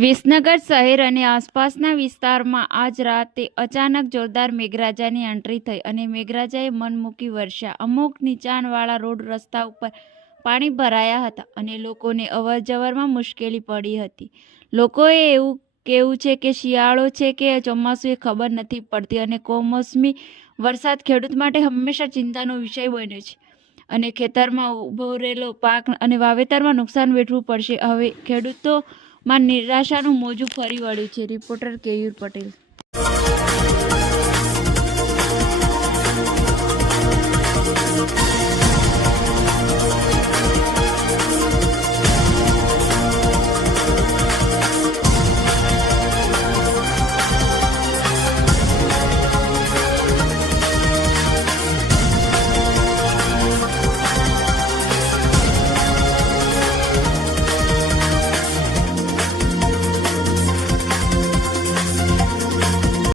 વિસનગર શહેર અને આસપાસના વિસ્તારમાં આજ રાતે અચાનક જોરદાર મેઘરાજાની એન્ટ્રી થઈ અને મેઘરાજાએ મન મૂકી વર્ષા. અમુક નીચાણવાળા રોડ રસ્તા ઉપર પાણી ભરાયા હતા અને લોકોને અવરજવરમાં મુશ્કેલી પડી હતી. લોકોએ એવું કહેવું છે કે શિયાળો છે કે ચોમાસું એ ખબર નથી પડતી અને કમોસમી વરસાદ ખેડૂત માટે હંમેશા ચિંતાનો વિષય બન્યો છે અને ખેતરમાં ઊભો રહેલો પાક અને વાવેતરમાં નુકસાન વેઠવું પડશે. હવે ખેડૂતોમાં નિરાશાનું મોજું ફરી વળ્યું છે. રિપોર્ટર કેયુર પટેલ.